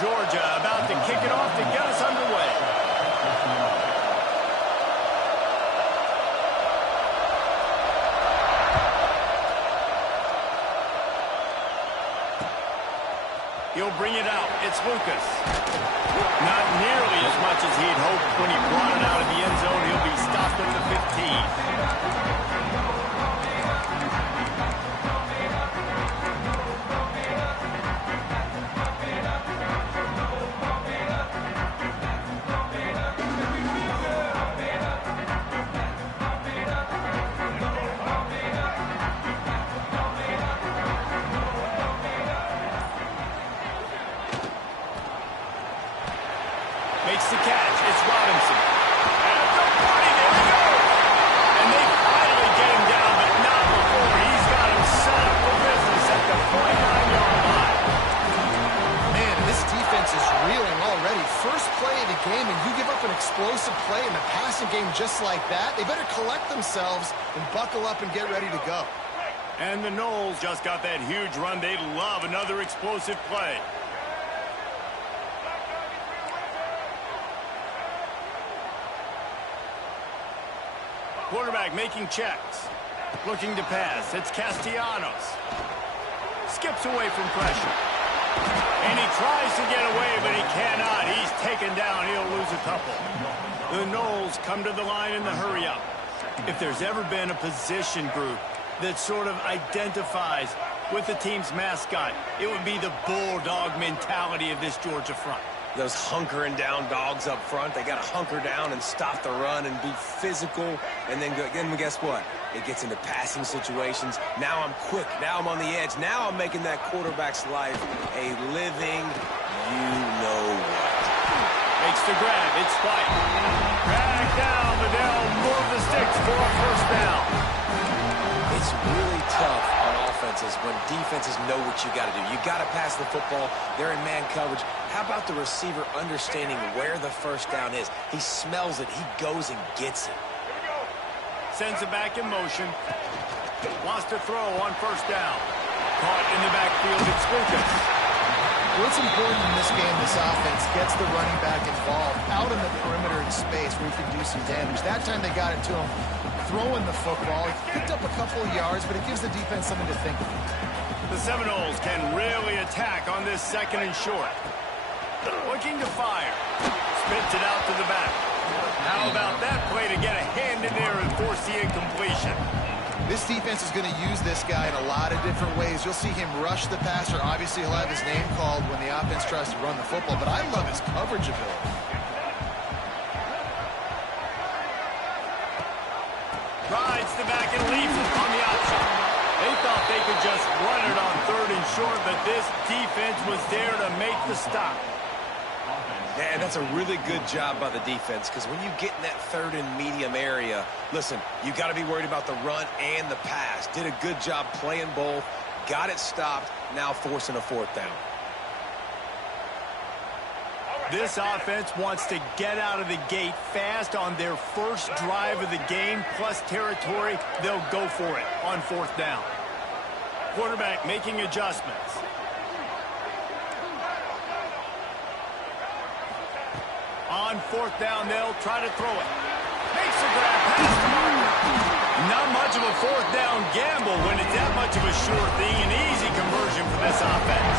Georgia about to kick it off to get us underway. He'll bring it out. It's Lucas. Not nearly as much as he'd hoped when he brought it out of the end zone. He'll be stopped at the 15. Makes the catch. It's Robinson. And the party, there he goes. And they finally get him down, but not before. He's got him set up for business at the 49-yard line. Man, this defense is reeling already. First play of the game, and you give up an explosive play in the passing game just like that. They better collect themselves and buckle up and get ready to go. And the Noles just got that huge run. They love another explosive play. Quarterback making checks. Looking to pass. It's Castellanos. Skips away from pressure. And he tries to get away, but he cannot. He's taken down. He'll lose a couple. The Noles come to the line in the hurry-up. If there's ever been a position group that sort of identifies with the team's mascot, it would be the bulldog mentality of this Georgia front. Those hunkering down dogs up front, they got to hunker down and stop the run and be physical. And then guess what? It gets into passing situations. Now I'm quick. Now I'm on the edge. Now I'm making that quarterback's life a living you-know-what. Makes the grab. It's Spike. Drag down, but they'll move the sticks for a first down. It's really tough on offenses when defenses know what you got to do. You got to pass the football. They're in man coverage. How about the receiver understanding where the first down is? He smells it. He goes and gets it. Sends it back in motion. Wants to throw on first down. Caught in the backfield. It's Lucas. What's important in this game, this offense gets the running back involved out in the perimeter in space where he can do some damage. That time they got it to him throwing the football. He picked up a couple of yards, but it gives the defense something to think about. The Seminoles can really attack on this second and short. Looking to fire. Spits it out to the back. How about that play to get a hand in there and force the incompletion? This defense is going to use this guy in a lot of different ways. You'll see him rush the passer. Obviously, he'll have his name called when the offense tries to run the football, but I love his coverage ability. Rides the back and leaves it on the option. They thought they could just run it on third and short, but this defense was there to make the stop. Yeah, that's a really good job by the defense, because when you get in that third and medium area, listen, you got to be worried about the run and the pass. Did a good job playing both, got it stopped, now forcing a fourth down. This offense wants to get out of the gate fast on their first drive of the game, plus territory. They'll go for it on fourth down. Quarterback making adjustments. On fourth down, they'll try to throw it. Makes the grab, pass to Martin. Not much of a fourth down gamble when it's that much of a sure thing. An easy conversion for this offense.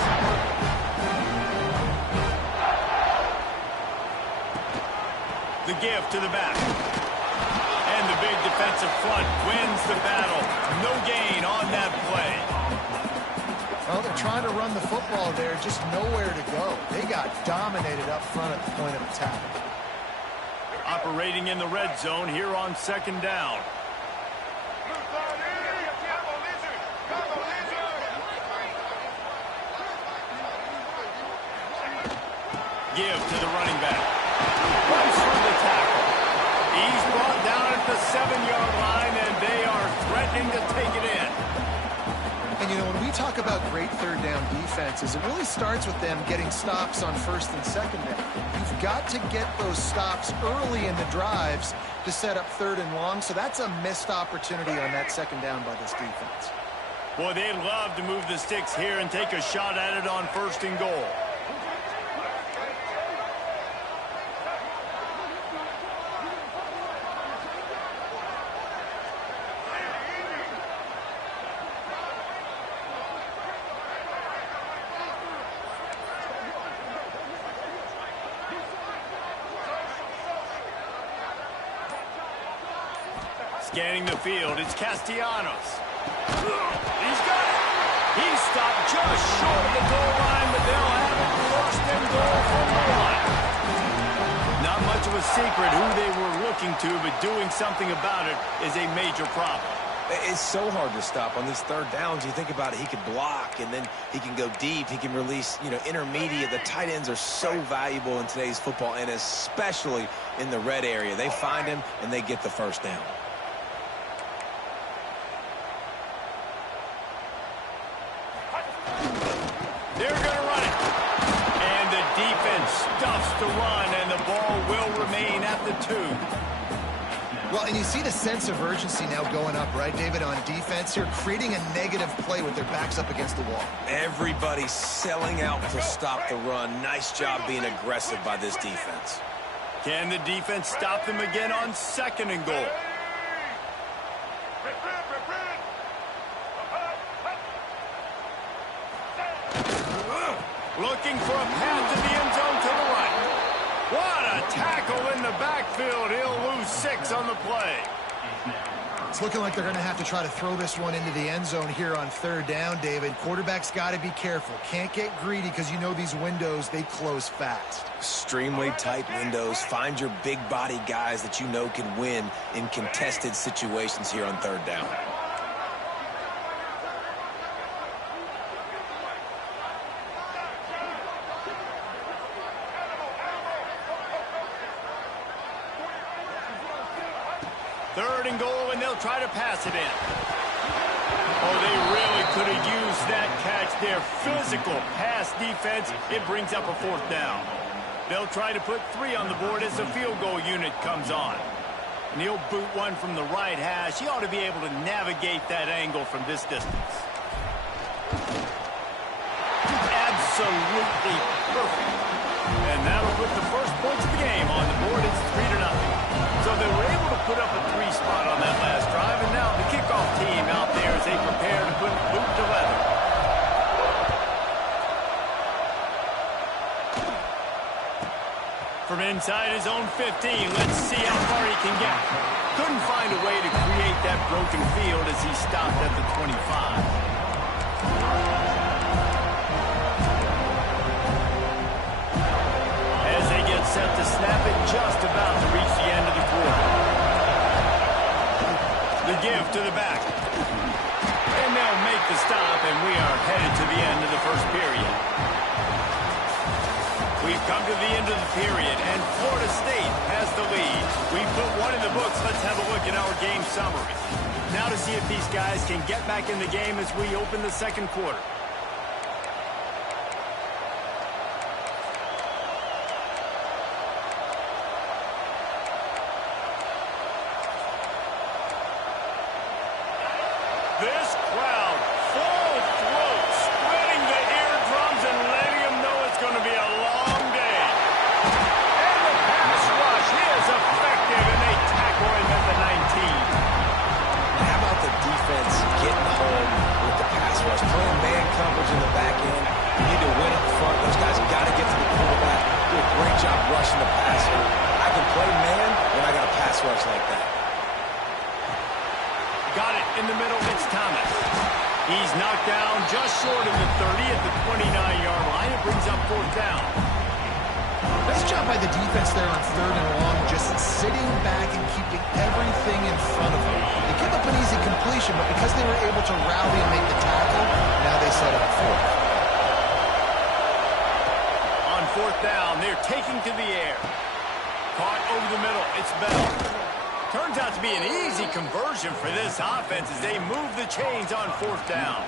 The give to the back. And the big defensive front wins the battle. No gain on that play. Well, they're trying to run the football there, just nowhere to go. They got dominated up front at the point of attack. Operating in the red zone here on second down. Give to the running back. Runs through the tackle. He's brought down at the 7-yard line, and they are threatening to take it in. And, you know, when we talk about great third down defenses, it really starts with them getting stops on first and second down. You've got to get those stops early in the drives to set up third and long, so that's a missed opportunity on that second down by this defense. Boy, they'd love to move the sticks here and take a shot at it on first and goal. Scanning the field, it's Castellanos. He's got it. He's stopped just short of the goal line, but they'll have it first and goal from the line. Not much of a secret who they were looking to, but doing something about it is a major problem. It's so hard to stop on these third downs. You think about it, he could block, and then he can go deep. He can release, intermediate. The tight ends are so valuable in today's football, and especially in the red area. They find him, and they get the first down. They're going to run it. And the defense stuffs the run, and the ball will remain at the 2. Well, and you see the sense of urgency now going up, right, David, on defense here, creating a negative play with their backs up against the wall. Everybody's selling out to stop the run. Nice job being aggressive by this defense. Can the defense stop them again on 2nd and goal? Looking for a path to the end zone to the right. What a tackle in the backfield. He'll lose 6 on the play. It's looking like they're going to have to try to throw this one into the end zone here on 3rd down, David. Quarterback's got to be careful. Can't get greedy because you know these windows, they close fast. Extremely tight windows. Find your big body guys that you know can win in contested situations here on 3rd down. Third and goal, and they'll try to pass it in. Oh, they really could have used that catch. Their physical pass defense, it brings up a 4th down. They'll try to put 3 on the board as the field goal unit comes on. And he'll boot one from the right hash. He ought to be able to navigate that angle from this distance. Absolutely perfect. And that'll put the first points of the game on the board. It's 3-0. So they were able to put up a 3 spot on that last drive, and now the kickoff team out there as they prepare to put boot to leather. From inside his own 15, let's see how far he can get. Couldn't find a way to create that broken field as he stopped at the 25. Set to snap it just about to reach the end of the quarter. The give to the back. And they'll make the stop, and we are headed to the end of the first period. We've come to the end of the period, and Florida State has the lead. We put 1 in the books. Let's have a look at our game summary. Now to see if these guys can get back in the game as we open the 2nd quarter. This crowd, full throat, spreading the eardrums and letting them know it's going to be a long day. And the pass rush is effective, and they tackle him at the 19. How about the defense getting home with the pass rush? Playing man coverage in the back end. You need to win up front. Those guys have got to get to the quarterback. Do a great job rushing the passer. I can play man when I got a pass rush like that. Got it in the middle. It's Thomas. He's knocked down just short of the 30 at the 29-yard line. It brings up 4th down. Nice job by the defense there on 3rd and long, just sitting back and keeping everything in front of them. They give up an easy completion, but because they were able to rally and make the tackle, now they set up 4th. On 4th down, they're taking to the air. Caught over the middle. It's Bell. Turns out to be an easy conversion for this offense as they move the chains on 4th down.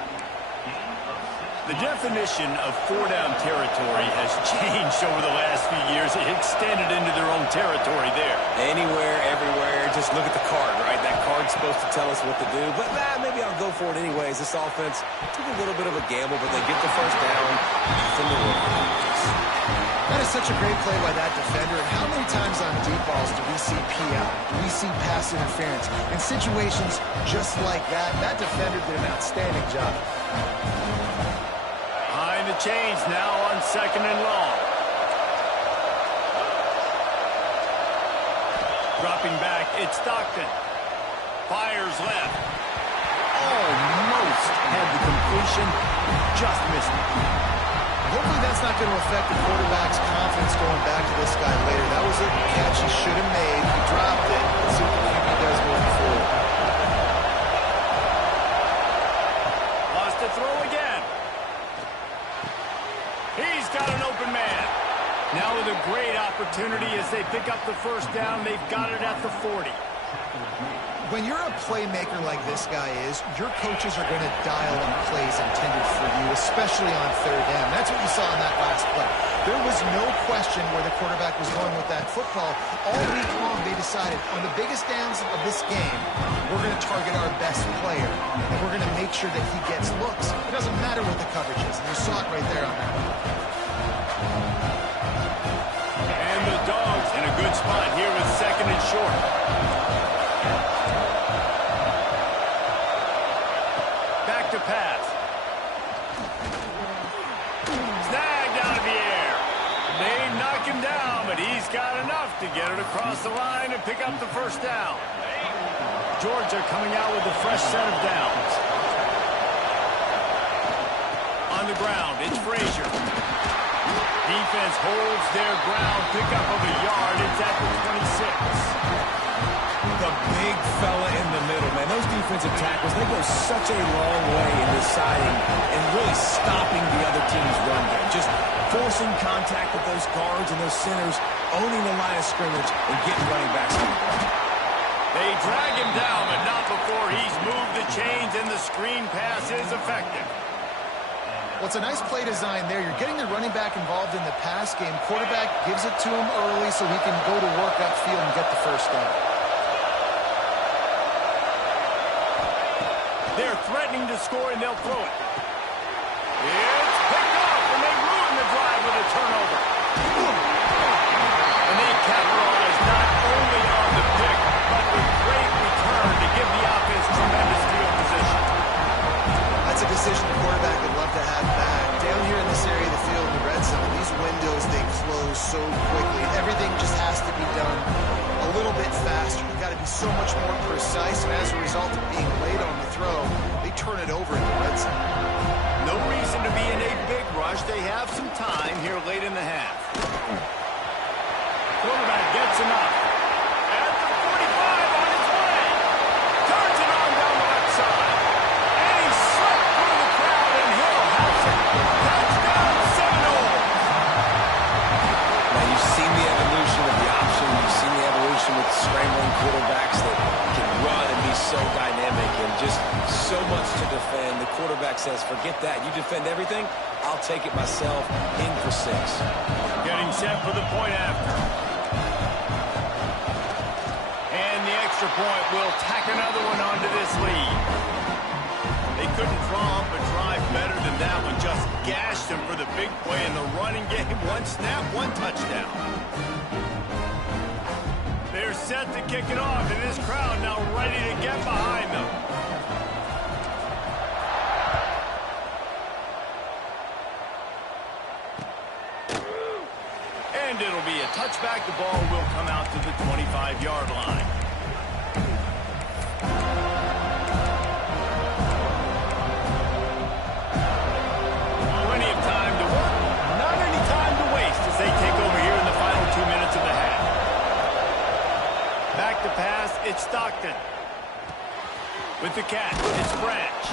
The definition of 4-down territory has changed over the last few years. It extended into their own territory there. Anywhere, everywhere, just look at the card, right? That card's supposed to tell us what to do, but maybe I'll go for it anyways. This offense took a little bit of a gamble, but they get the first down. Nothing to worry about. That is such a great play by that defender. And how many times on deep balls do we see PI? Do we see pass interference? In situations just like that, that defender did an outstanding job. Behind the chains now on 2nd and long. Dropping back, it's Stockton. Fires left. Almost had the completion. Just missed it. Hopefully that's not going to affect the quarterback's confidence going back to this guy later. That was a catch he should have made. He dropped it. Let's see what the QB does moving forward. Lost to throw again. He's got an open man. Now with a great opportunity as they pick up the first down. They've got it at the 40. When you're a playmaker like this guy is, your coaches are going to dial up plays intended for you, especially on third down. That's what you saw in that last play. There was no question where the quarterback was going with that football. All week long, they decided on the biggest downs of this game, we're going to target our best player, and we're going to make sure that he gets looks. It doesn't matter what the coverage is, and you saw it right there on that one. And the Dogs in a good spot here with second and short. Back to pass. Snagged out of the air. They knock him down, but he's got enough to get it across the line and pick up the first down. Georgia coming out with a fresh set of downs. On the ground, it's Frazier. Defense holds their ground, pickup of a yard. It's at the 26. The big fella in the middle, man. Those defensive tackles, they go such a long way in deciding and really stopping the other team's run game. Just forcing contact with those guards and those centers, owning the line of scrimmage, and getting running backs on the ball. They drag him down, but not before he's moved the chains, and the screen pass is effective. Well, it's a nice play design there. You're getting the running back involved in the pass game. Quarterback gives it to him early so he can go to work upfield and get the first down. They're threatening to score, and they'll throw it. It's picked off, and they ruin the drive with a turnover. And they capitalize not only on the pick, but with great return to give the offense tremendous field position. That's a decision the quarterback would love to have back. Down here in this area of the field in the red zone, these windows, they close so quickly. Everything just has to be done a little bit faster. You've got to be so much more precise, and as a result of being late on the throw, they turn it over in the red zone. No reason to be in a big rush. They have some time here late in the half. Quarterback gets enough. At the 45 on his way. Turns it on down the left side. And he slipped through the crowd, and Hill has it. Touchdown, Seminoles. Now, you've seen the evolution of the option. You've seen the evolution with scrambling quarterbacks that can run and be so dynamic and just so much to defend. The quarterback says, forget that. You defend everything, I'll take it myself. In for 6. Getting set for the point after. And the extra point will tack another one onto this lead. They couldn't draw up a drive better than that one. Just gashed them for the big play in the running game. One snap, one touchdown. They're set to kick it off, and this crowd now ready to get behind them. And it'll be a touchback. The ball will come out to the 25-yard line. Plenty of time to work. Not any time to waste as they take over here in the final 2 minutes of the half. Back to pass, it's Stockton. With the catch, it's Branch.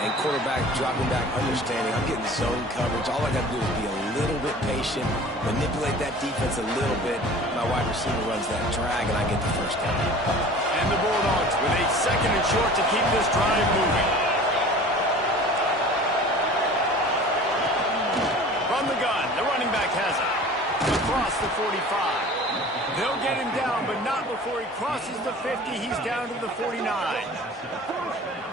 And quarterback dropping back, understanding I'm getting zone coverage. All I got to do is be a little bit patient, manipulate that defense a little bit. My wide receiver runs that drag, and I get the first down. And the Bulldogs with a second and short to keep this drive moving. From the gun, the running back has it. Across the 45. They'll get him down, but not before he crosses the 50. He's down to the 49.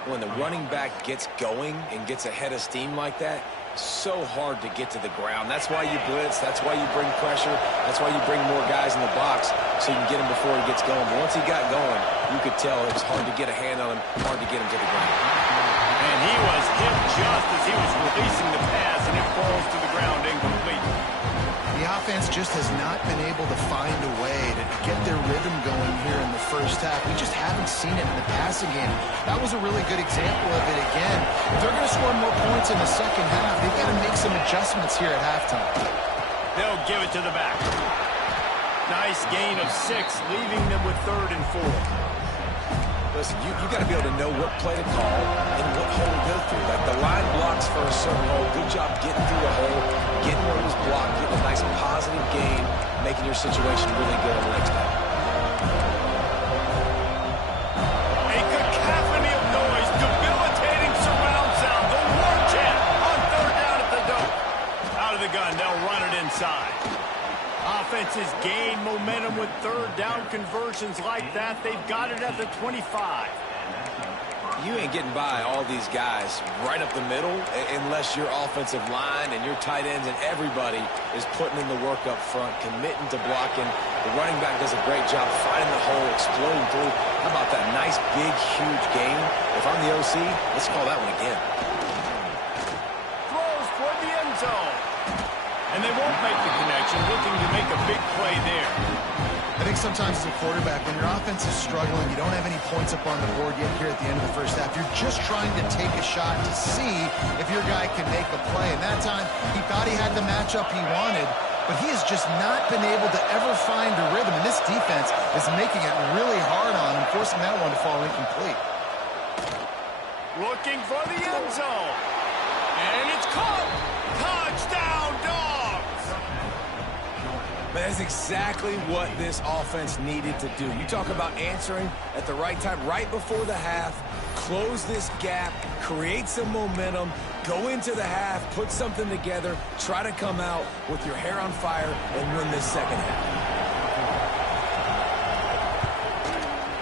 When the running back gets going and gets ahead of steam like that, so hard to get to the ground. That's why you blitz. That's why you bring pressure. That's why you bring more guys in the box so you can get him before he gets going. But once he got going, you could tell it was hard to get a hand on him, hard to get him to the ground. And he was hit just as he was releasing the pass, and it falls to the ground incomplete. The offense just has not been able to find a way to get their rhythm going here in the first first half. We just haven't seen it in the passing game. That was a really good example of it again. If they're going to score more points in the second half, they've got to make some adjustments here at halftime. They'll give it to the back. Nice gain of 6, leaving them with 3rd and 4. Listen, you got to be able to know what play to call and what hole to go through. Like the line blocks for a certain hole. Good job getting through the hole, getting where it was blocked, getting a nice positive gain, making your situation really good on the next down. A cacophony of noise, debilitating surround sound. The war chant on 3rd down at the dope. Out of the gun, they'll run it inside. Offenses gain momentum with 3rd down conversions like that. They've got it at the 25. You ain't getting by all these guys right up the middle unless your offensive line and your tight ends and everybody is putting in the work up front, committing to blocking. The running back does a great job finding the hole, exploding through. How about that nice, big, huge gain? If I'm the OC, let's call that one again. Throws toward the end zone. And they won't make the connection, looking to make a big play there. I think sometimes as a quarterback, when your offense is struggling, you don't have any points up on the board yet here at the end of the first half. You're just trying to take a shot to see if your guy can make a play. And that time, he thought he had the matchup he wanted, but he has just not been able to ever find a rhythm. And this defense is making it really hard on him, forcing that one to fall incomplete. Looking for the end zone. And it's caught. Touchdown, Dogs! That's exactly what this offense needed to do. You talk about answering at the right time, right before the half, close this gap, create some momentum, go into the half, put something together, try to come out with your hair on fire and win this second half.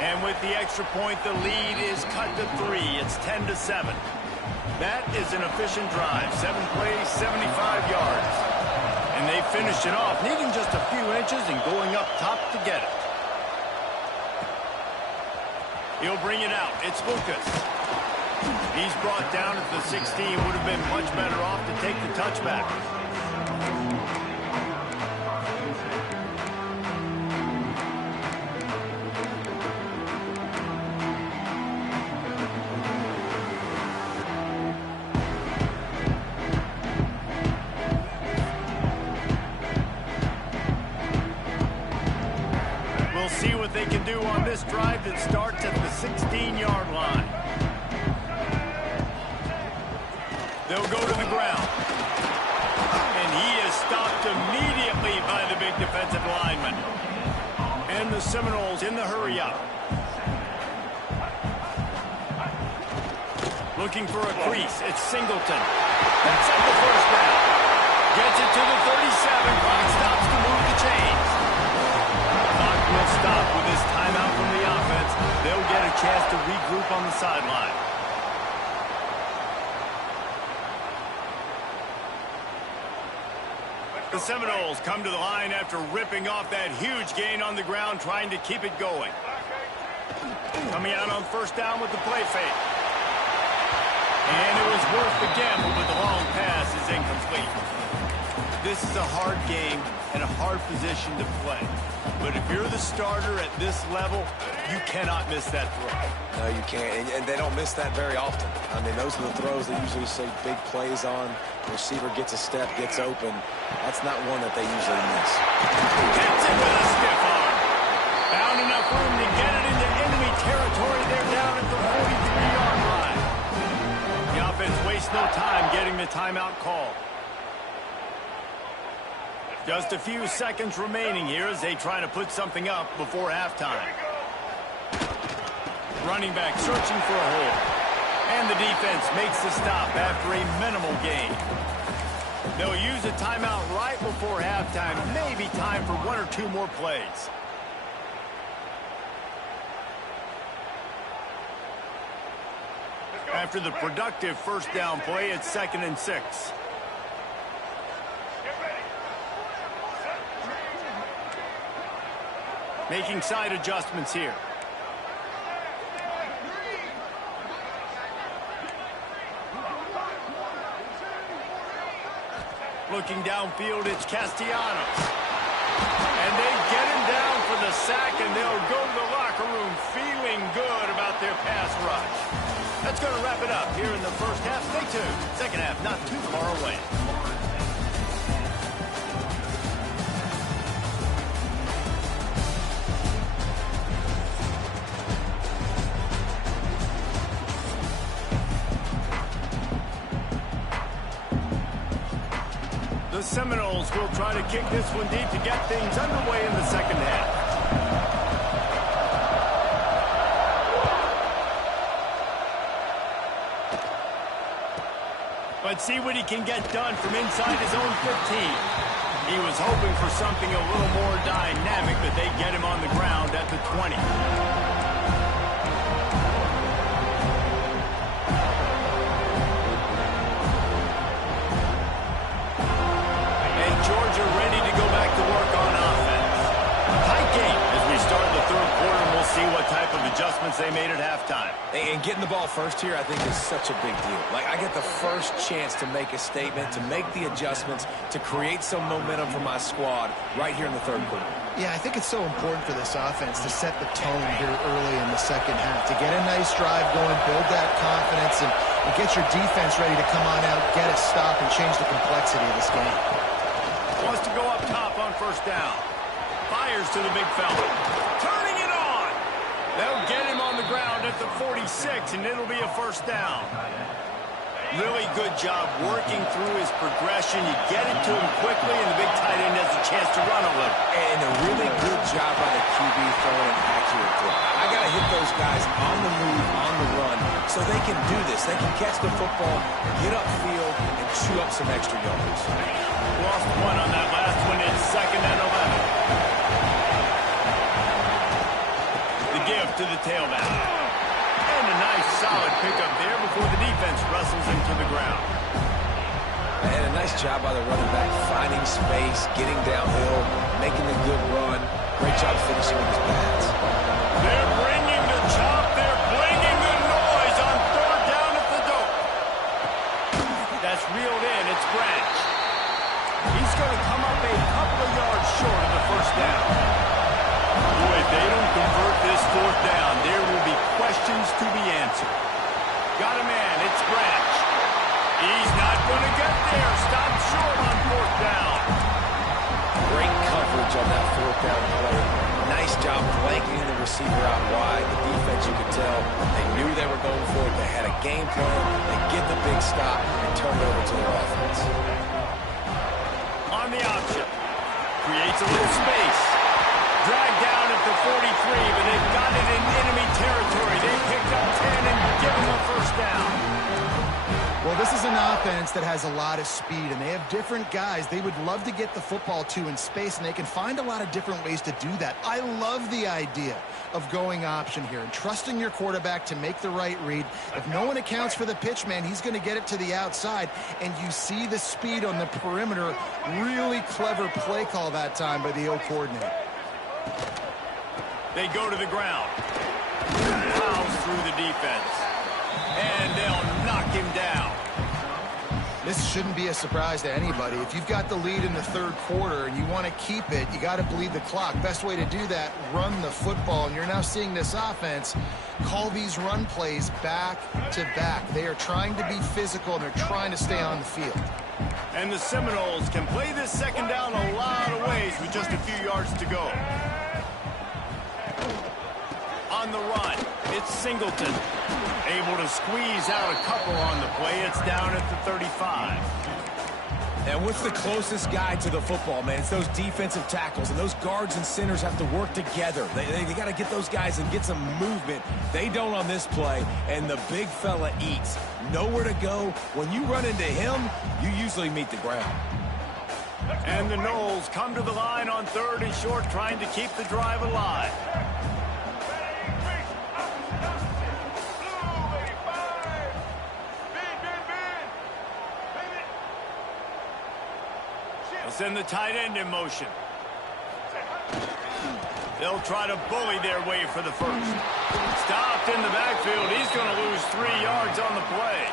And with the extra point, the lead is cut to 3. It's 10-7. That is an efficient drive. 7 plays, 75 yards. And they finished it off, needing just a few inches and going up top to get it. He'll bring it out. It's Lucas. He's brought down at the 16. Would have been much better off to take the touchback. See what they can do on this drive that starts at the 16-yard line. They'll go to the ground. And he is stopped immediately by the big defensive lineman. And the Seminoles in the hurry-up. Looking for a crease. It's Singleton. That's up the first down. Gets it to the 37. Clock stops to move the chains. Will stop with this timeout from the offense. They'll get a chance to regroup on the sideline. The Seminoles come to the line after ripping off that huge gain on the ground, trying to keep it going. Coming out on first down with the play fake. And it was worth the gamble, but the long pass is incomplete. This is a hard game and a hard position to play. But if you're the starter at this level, you cannot miss that throw. No, you can't. And they don't miss that very often. I mean, those are the throws they usually see big plays on. The receiver gets a step, gets open. That's not one that they usually miss. Gets it with a stiff arm. Found enough room to get it into enemy territory. They're down at the 43-yard line. The offense wastes no time getting the timeout called. Just a few seconds remaining here as they try to put something up before halftime. Running back searching for a hole. And the defense makes the stop after a minimal gain. They'll use a timeout right before halftime. Maybe time for 1 or 2 more plays. After the productive first down play, it's 2nd and 6. Making side adjustments here. Looking downfield, it's Castellanos. And they get him down for the sack, and they'll go to the locker room going to wrap it up here in the first half. Stay tuned. Second half not too far away. The Seminoles will try to kick this one deep to get things underway in the second half. But see what he can get done from inside his own 15. He was hoping for something a little more dynamic, but they get him on the ground at the 20. And Georgia ready to go back to work on offense. Tight game as we start the third quarter, and we'll see what type of adjustments they made at halftime. And getting the ball first here, I think, is such a big deal. Like, I get the first chance to make a statement, to make the adjustments, to create some momentum for my squad right here in the third quarter. Yeah, I think it's so important for this offense to set the tone here early in the second half, to get a nice drive going, build that confidence, and get your defense ready to come on out, get a stop, and change the complexity of this game. Wants to go up top on first down. Fires to the big fella. Turning it on. They'll get him on the ground at the 46, and it'll be a first down. Really good job working through his progression. You get it to him quickly, and the big tight end has a chance to run a little. And a really good job by the QB throwing an accurate throw. I got to hit those guys on the move, on the run, so they can do this. They can catch the football, get upfield, and chew up some extra yards. Lost one on that last one. It's 2nd and 11. The give to the tailback. And a nice solid pickup there before the defense wrestles him to the ground. And a nice job by the running back, finding space, getting downhill, making a good run. Great job finishing with his pads. They're bringing the chop. They're bringing the noise on third down at the dope. That's reeled in. It's Branch. He's going to come up a couple of yards short of the first down. Boy, if they don't convert this fourth down, there will be questions to be answered. Got a man. It's Branch. He's not going to get there. Stop short on fourth down. Great coverage on that fourth down play. Nice job blanketing the receiver out wide. The defense, you could tell, they knew they were going for it. They had a game plan. They get the big stop and turn it over to their offense. On the option. Creates a little space. Dragged down at the 43, but they've got it in enemy territory. They picked up 10 and give them a first down. Well, this is an offense that has a lot of speed, and they have different guys they would love to get the football to in space, and they can find a lot of different ways to do that. I love the idea of going option here and trusting your quarterback to make the right read. If no one accounts for the pitch, man, he's going to get it to the outside, and you see the speed on the perimeter. Really clever play call that time by the O coordinator. They go to the ground. Plows through the defense. And they'll knock him down. This shouldn't be a surprise to anybody. If you've got the lead in the third quarter and you want to keep it, you got to bleed the clock. Best way to do that, run the football. And you're now seeing this offense call these run plays back to back. They are trying to be physical, and they're trying to stay on the field. And the Seminoles can play this second down a lot of ways with just a few yards to go. On the run, it's Singleton. Able to squeeze out a couple on the play. It's down at the 35. And what's the closest guy to the football, man? It's those defensive tackles, and those guards and centers have to work together. They got to get those guys and get some movement. They don't on this play, and the big fella eats. Nowhere to go. When you run into him, you usually meet the ground. And the Noles come to the line on third and short, trying to keep the drive alive. Send the tight end in motion. They'll try to bully their way for the first. Stopped in the backfield. He's going to lose 3 yards on the play.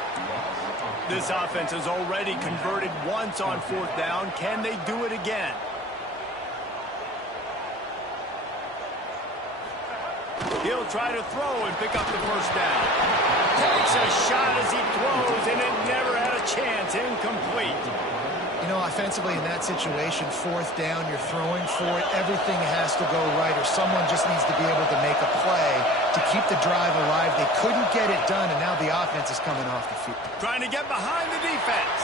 This offense has already converted once on fourth down. Can they do it again? He'll try to throw and pick up the first down. Takes a shot as he throws, and it never had a chance. Incomplete. You know, offensively in that situation, fourth down, you're throwing for it. Everything has to go right, or someone just needs to be able to make a play to keep the drive alive. They couldn't get it done, and now the offense is coming off the field. Trying to get behind the defense.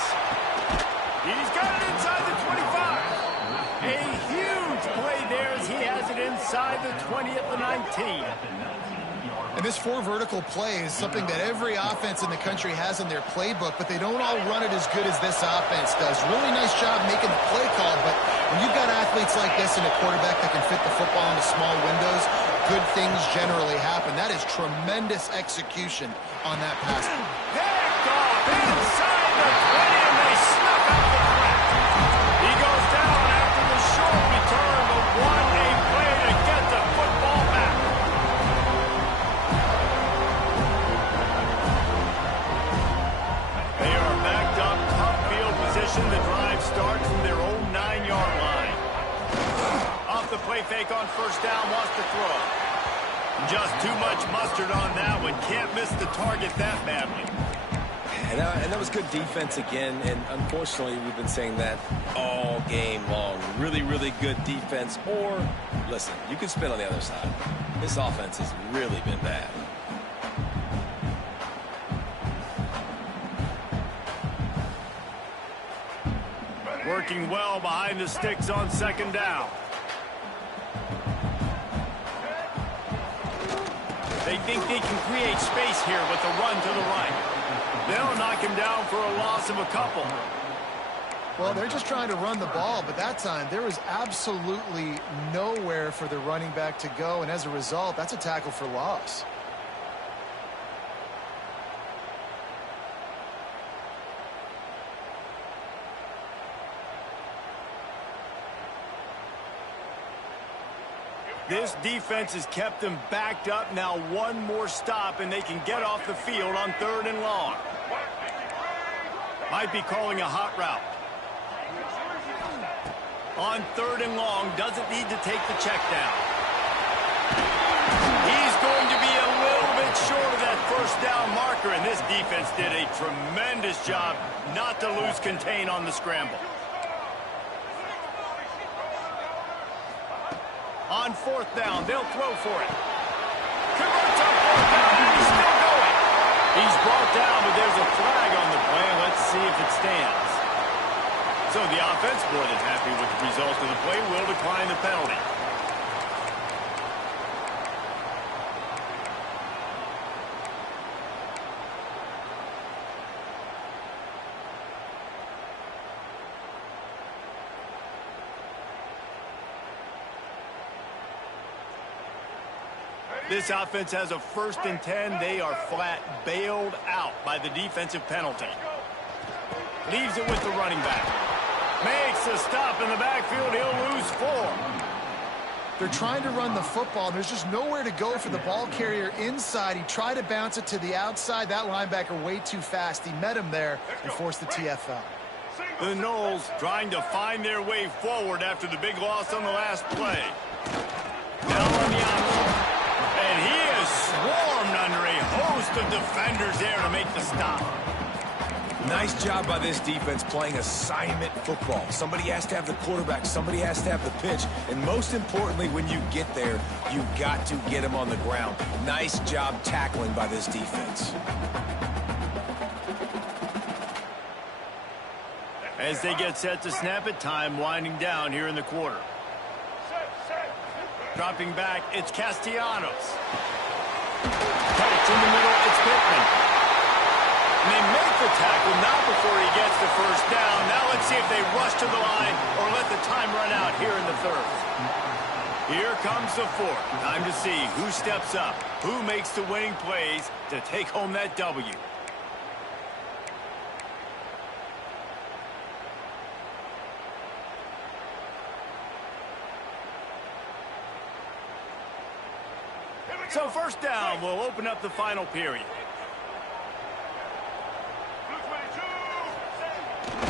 He's got it inside the 25. A huge play there as he has it inside the 20 at the 19. And this four vertical play is something that every offense in the country has in their playbook, but they don't all run it as good as this offense does. Really nice job making the play call, but when you've got athletes like this and a quarterback that can fit the football into small windows, good things generally happen. That is tremendous execution on that pass. Picked off inside the 20, and they snuck out the threat. He goes down after the short return, but one-a play to get the football back. They are backed up, top field position. The drive starts from their own 9-yard line. Off the play fake on first down, wants to throw. Just too much mustard on that one. Can't miss the target that badly. And that was good defense again, and unfortunately, we've been saying that all game long. Really, really good defense, or, listen, you can spin on the other side. This offense has really been bad. Working well behind the sticks on second down. They think they can create space here with the run to the right. They'll knock him down for a loss of a couple. Well, they're just trying to run the ball, but that time there was absolutely nowhere for the running back to go, and as a result, that's a tackle for loss. This defense has kept them backed up. Now one more stop, and they can get off the field on 3rd and long. Might be calling a hot route. On 3rd and long, doesn't need to take the check down. He's going to be a little bit short of that first down marker, and this defense did a tremendous job not to lose contain on the scramble. On 4th down, they'll throw for it. Converts on 4th down, and he's still going. He's brought down, but there's a flag on the play. Let's see if it stands. So the offense, more than happy with the result of the play, will decline the penalty. This offense has a 1st and 10. They are flat bailed out by the defensive penalty. Leaves it with the running back. Makes a stop in the backfield. He'll lose 4. They're trying to run the football, and there's just nowhere to go for the ball carrier inside. He tried to bounce it to the outside. That linebacker way too fast. He met him there and forced the TFL. The Noles trying to find their way forward after the big loss on the last play. Now on the outside. And he is swarmed under a host of defenders there to make the stop. Nice job by this defense playing assignment football. Somebody has to have the quarterback. Somebody has to have the pitch. And most importantly, when you get there, you got to get him on the ground. Nice job tackling by this defense. As they get set to snap it, time winding down here in the quarter. Dropping back, it's Castellanos. Catch in the middle, it's Pittman. And they make the tackle, not before he gets the first down. Now let's see if they rush to the line or let the time run out here in the 3rd. Here comes the 4th. Time to see who steps up, who makes the winning plays to take home that W. So 1st down will open up the final period.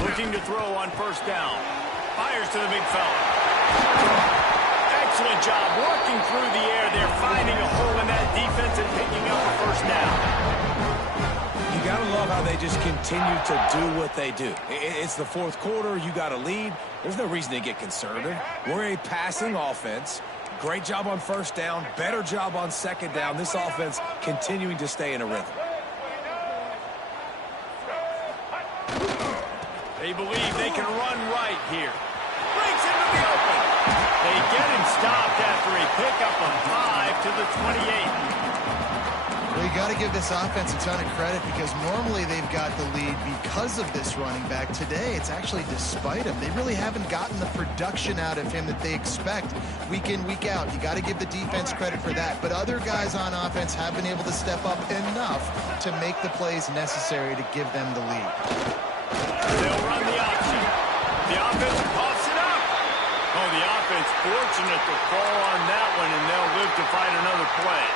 Looking to throw on 1st down. Fires to the big fella. Excellent job working through the air. They're finding a hole in that defense and picking up the 1st down. gotta love how they just continue to do what they do. It's the fourth quarter. You got a lead. There's no reason to get conservative. We're a passing offense. Great job on first down. Better job on second down. This offense continuing to stay in a rhythm. They believe they can run right here. Breaks into the open. They get him stopped after a pickup of 5 to the 28. Well, you got to give this offense a ton of credit because normally they've got the lead because of this running back. Today, it's actually despite him. They really haven't gotten the production out of him that they expect week in, week out. You got to give the defense credit for that. But other guys on offense have been able to step up enough to make the plays necessary to give them the lead. They'll run the option. The offense pops it up. Oh, the offense fortunate to fall on that one, and they'll live to fight another play.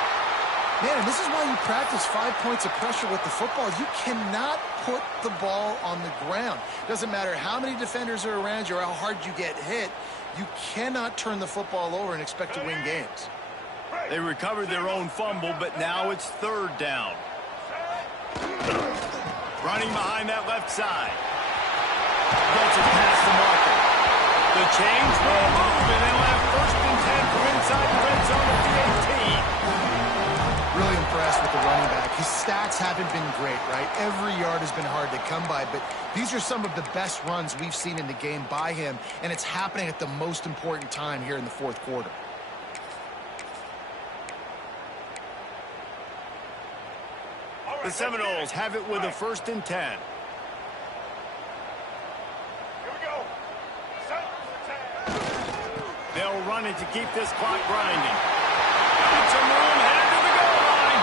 Man, and this is why you practice 5 points of pressure with the football. You cannot put the ball on the ground. Doesn't matter how many defenders are around you or how hard you get hit. You cannot turn the football over and expect to win games. They recovered their own fumble, but now it's third down. Running behind that left side. Gets it past the marker. The change will move, and they'll have first and 10 from inside the red zone at the 18. Really impressed with the running back. His stats haven't been great, right? Every yard has been hard to come by, but these are some of the best runs we've seen in the game by him, and it's happening at the most important time here in the fourth quarter. The Seminoles have it with a first and 10. They'll run it to keep this clock grinding. Got some room, headed to the goal line.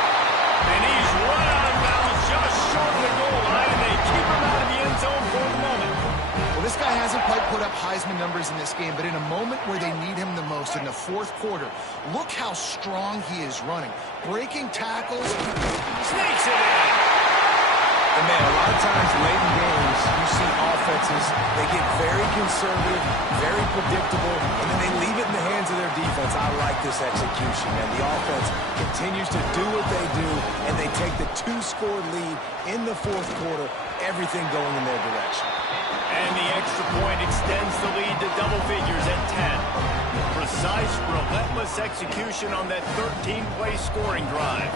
And he's run out of bounds just short of the goal line, and they keep him out of the end zone for the moment. Well, this guy hasn't quite put up Heisman numbers in this game, but in a moment where they need him the most, in the fourth quarter, look how strong he is running. Breaking tackles. Sneaks it in. And man, a lot of times late in games, you see offenses, they get very conservative, very predictable, and then they leave it in the hands of their defense. I like this execution, man. The offense continues to do what they do, and they take the 2-score lead in the fourth quarter, everything going in their direction. And the extra point extends the lead to double figures at 10. Precise, relentless execution on that 13-play scoring drive.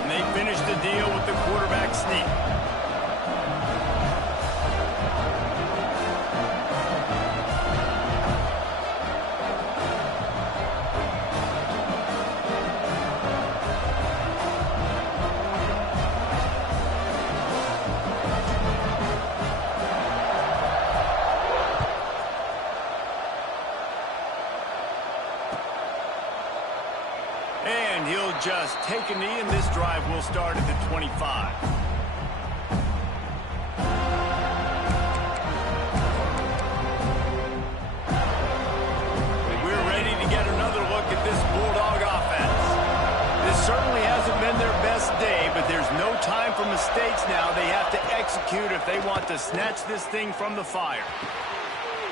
And they finish the deal with the quarterback sneak. And he'll just take a knee, and this drive will start at the 25. We're ready to get another look at this Bulldog offense. This certainly hasn't been their best day, but there's no time for mistakes now. They have to execute if they want to snatch this thing from the fire.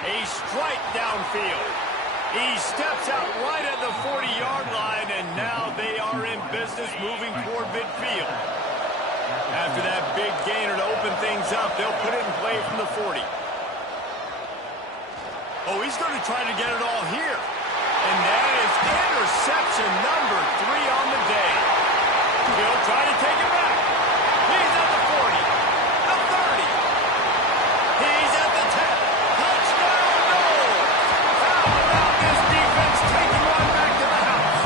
A strike downfield. He steps out right at the 40-yard line, and now they are in business moving toward midfield. After that big gainer to open things up, they'll put it in play from the 40. Oh, he's going to try to get it all here. And that is interception number 3 on the day. He'll try to take it back. He's at the 40, the 30. He's at the 10. Touchdown, goal. How about this defense taking one back to the house?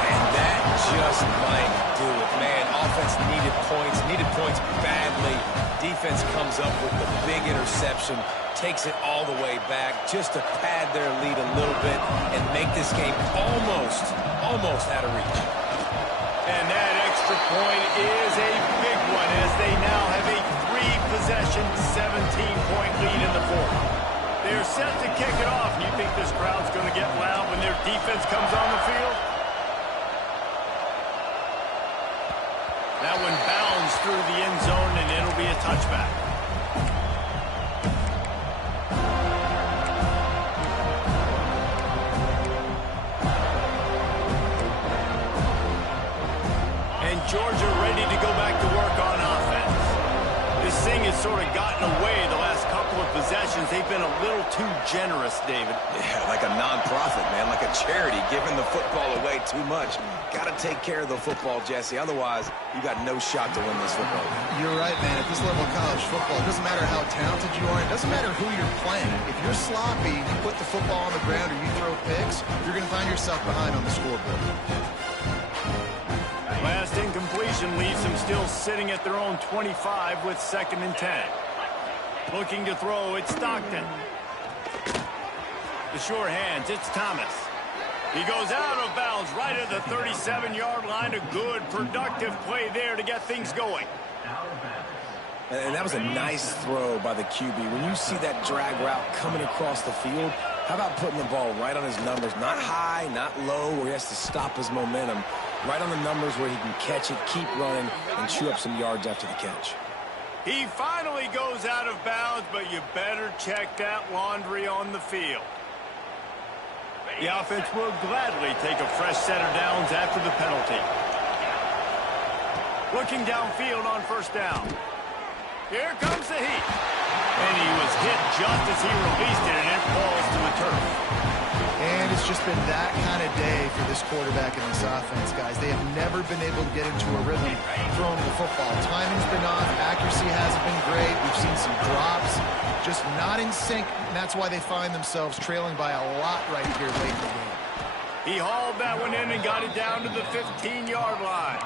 And that just might do it, man. Offense needed points badly. Defense comes up with the big interception, takes it all the way back just to pad their lead a little bit and make this game almost out of reach. And that extra point is a big one as they now have a 3-possession, 17-point lead in the fourth. They're set to kick it off. You think this crowd's going to get loud when their defense comes on the field? That one bounds through the end zone, and it'll be a touchback. And Georgia ready to go back to work on offense. This thing has sort of gotten away the last couple of possessions. They've been a little too generous, David. Yeah, like a non-profit, man, like a charity, giving the football away too much. Got to take care of the football, Jesse. Otherwise, you got no shot to win this football game. You're right, man. At this level of college football, it doesn't matter how talented you are. It doesn't matter who you're playing. If you're sloppy, you put the football on the ground or you throw picks, you're going to find yourself behind on the scoreboard. Last incompletion leaves them still sitting at their own 25 with 2nd and 10. Looking to throw, it's Stockton. The sure hands, it's Thomas. He goes out of bounds right at the 37-yard line. A good, productive play there to get things going. And that was a nice throw by the QB. When you see that drag route coming across the field, how about putting the ball right on his numbers? Not high, not low, where he has to stop his momentum. Right on the numbers where he can catch it, keep running, and chew up some yards after the catch. He finally goes out of bounds, but you better check that laundry on the field. The offense will gladly take a fresh set of downs after the penalty. Looking downfield on 1st down. Here comes the heat. And he was hit just as he released it, and it falls to the turf. And it's just been that kind of day for this quarterback and this offense, guys. They have never been able to get into a rhythm throwing the football. Timing's been off. Accuracy hasn't been great. We've seen some drops. Just not in sync, and that's why they find themselves trailing by a lot right here late in the game. He hauled that one in and got it down to the 15-yard line.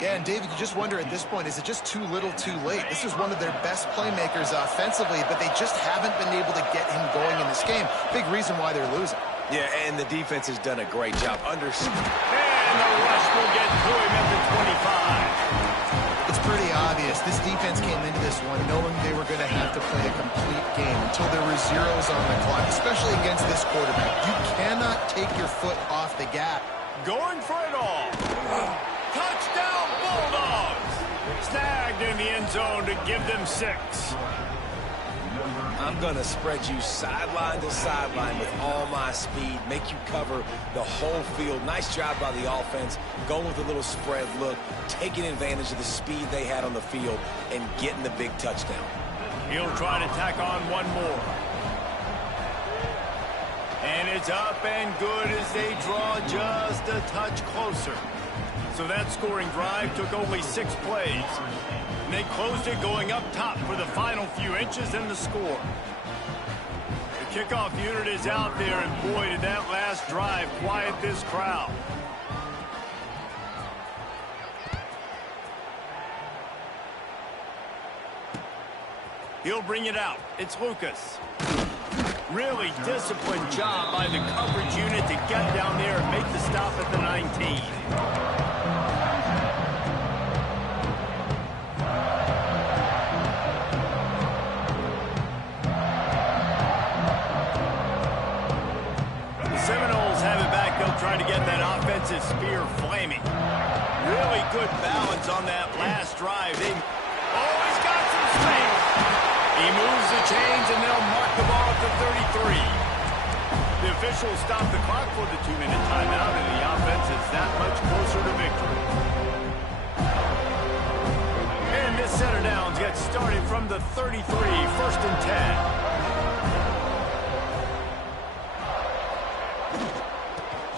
Yeah, and David, you just wonder at this point, is it just too little too late? This is one of their best playmakers offensively, but they just haven't been able to get him going in this game. Big reason why they're losing. Yeah, and the defense has done a great job. And the rush will get to him at the 25. It's pretty obvious. This defense came into this one knowing they were going to have to play a complete game until there were zeros on the clock, especially against this quarterback. You cannot take your foot off the gas. Going for it all. Touchdown, Bulldogs! Snagged in the end zone to give them 6. I'm going to spread you sideline to sideline with all my speed, make you cover the whole field. Nice job by the offense, going with a little spread look, taking advantage of the speed they had on the field, and getting the big touchdown. He'll try to tack on one more. And it's up and good as they draw just a touch closer. So that scoring drive took only 6 plays. And they closed it going up top for the final few inches in the score. The kickoff unit is out there, and boy, did that last drive quiet this crowd. He'll bring it out. It's Lucas. Really disciplined job by the coverage unit to get down there and make the stop at the 19. Trying to get that offensive spear flaming. Really good balance on that last drive. Oh, he's got some space. He moves the chains, and they'll mark the ball at the 33. The officials stop the clock for the 2-minute timeout, and the offense is that much closer to victory. And this set of downs gets started from the 33, 1st and 10.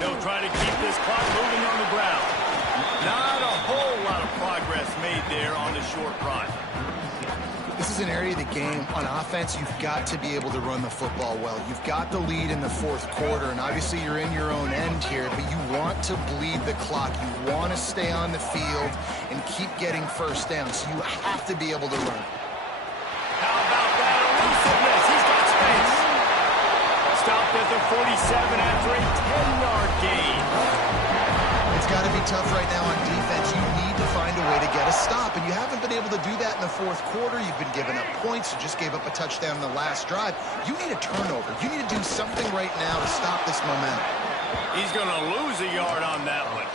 They'll try to keep this clock moving on the ground. Not a whole lot of progress made there on the short run. This is an area of the game on offense you've got to be able to run the football well. You've got the lead in the 4th quarter, and obviously you're in your own end here, but you want to bleed the clock. You want to stay on the field and keep getting 1st down, so you have to be able to run. How about that elusiveness? He's got space. Stopped at the 47 after a 10-yard gain. It's got to be tough right now on defense. You need to find a way to get a stop, and you haven't been able to do that in the 4th quarter. You've been giving up points. You just gave up a touchdown in the last drive. You need a turnover. You need to do something right now to stop this momentum. He's going to lose a yard on that one.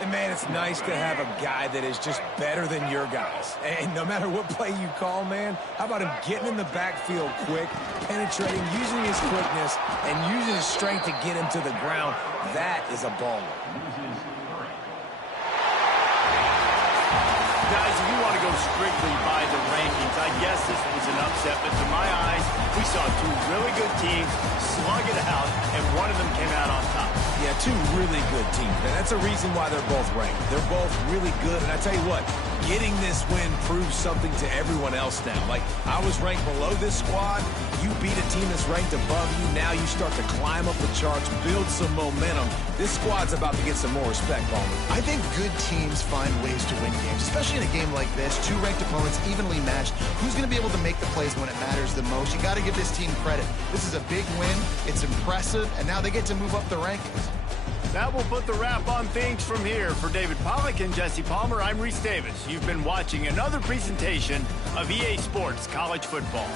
And, man, it's nice to have a guy that is just better than your guys. And no matter what play you call, man, how about him getting in the backfield quick, penetrating, using his quickness, and using his strength to get him to the ground? That is a baller. guys, if you want to go strictly by the rankings, I guess this was an upset, but to my eyes, we saw two really good teams slug it out, and one of them came out on top. Yeah, two really good teams, and that's a reason why they're both ranked. They're both really good, and I tell you what, getting this win proves something to everyone else now. Like, I was ranked below this squad. You beat a team that's ranked above you. Now you start to climb up the charts, build some momentum. This squad's about to get some more respect, Palmer. I think good teams find ways to win games, especially in a game like this. Two ranked opponents evenly matched. Who's going to be able to make the plays when it matters the most? You got to give this team credit. This is a big win. It's impressive, and now they get to move up the rankings. That will put the wrap on things from here. For David Pollack and Jesse Palmer, I'm Reese Davis. You've been watching another presentation of EA Sports College Football.